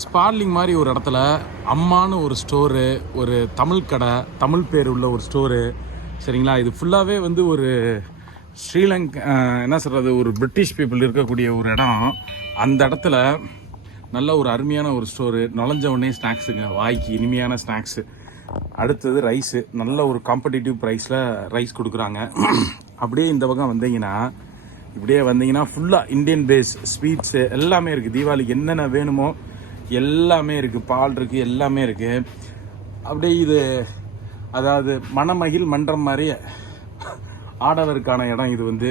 ஸ்பார்லிங் மாதிரி ஒரு இடத்துல அம்மானு ஒரு ஸ்டோரு, ஒரு தமிழ் கடை, தமிழ் பேர் உள்ள ஒரு ஸ்டோரு. சரிங்களா, இது ஃபுல்லாகவே வந்து ஒரு என்ன சொல்கிறது, ஒரு பிரிட்டிஷ் பீப்புள் இருக்கக்கூடிய ஒரு இடம். அந்த இடத்துல நல்ல ஒரு அருமையான ஒரு ஸ்டோரு. நுழைஞ்ச உடனே ஸ்நாக்ஸுங்க, வாய்க்கு இனிமையான ஸ்நாக்ஸு. அடுத்தது ரைஸு, நல்ல ஒரு காம்படிட்டிவ் ப்ரைஸில் ரைஸ் கொடுக்குறாங்க. அப்படியே இந்த பக்கம் வந்தீங்கன்னா ஃபுல்லாக இந்தியன் பேஸ் ஸ்வீட்ஸு எல்லாமே இருக்குது. தீபாவளிக்கு என்னென்ன வேணுமோ எல்லாமே இருக்குது. பால் இருக்குது, எல்லாமே இருக்குது. அப்படியே இது அதாவது மணமகிழ் மன்றம் மாதிரி ஆடவருக்கான இடம் இது வந்து.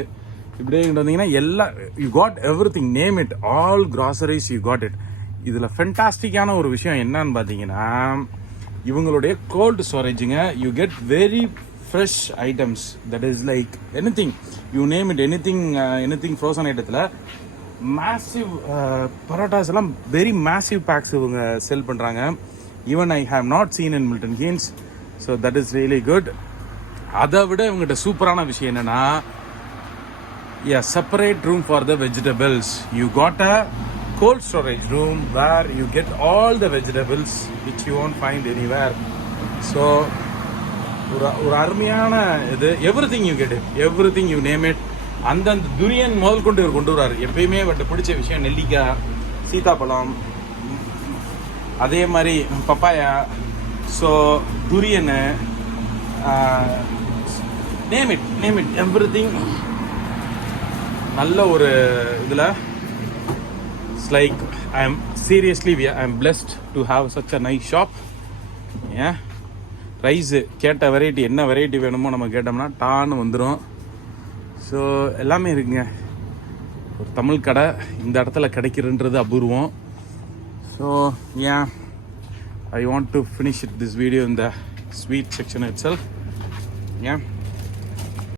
இப்படியே வந்தீங்கன்னா you got everything, name it, all groceries you got it. இதில் ஃபென்டாஸ்டிக்கான ஒரு விஷயம் என்னன்னு பார்த்தீங்கன்னா, இவங்களுடைய கோல்டு ஸ்டோரேஜுங்க. You get very fresh items, that is like anything, you name it, anything frozen ஐட்டத்தில் மேசிவ் பரோட்டாஸ் எல்லாம் வெரி மேசிவ் பேக்ஸ் இவங்க செல் பண்ணுறாங்க. Even I have not seen in Milton Keynes. So that is really good. அதை விட இவங்ககிட்ட சூப்பரான விஷயம் என்னென்னா, separate room for the vegetables. You got a cold storage room where you get all the vegetables which you won't find anywhere. So ஒரு அருமையான இது, everything you get it, everything you name it. அந்த துரியன் முதல் கொண்டு வராரு. எப்பயுமே அவர்கிட்ட பிடிச்ச விஷயம் நெல்லிக்காய், சீதாப்பழம், அதே மாதிரி papaya, so durian, name it everything. நல்ல ஒரு இதில் like I am blessed to have such a nice shop. Rice கேட்ட வெரைட்டி, என்ன வெரைட்டி வேணுமோ நம்ம கேட்டோம்னா டான்னு வந்துடும். ஸோ எல்லாமே இருக்குங்க. ஒரு தமிழ் கடை இந்த இடத்துல கிடைக்கிறன்றது அபூர்வம். So I want to finish this video in the sweet section itself.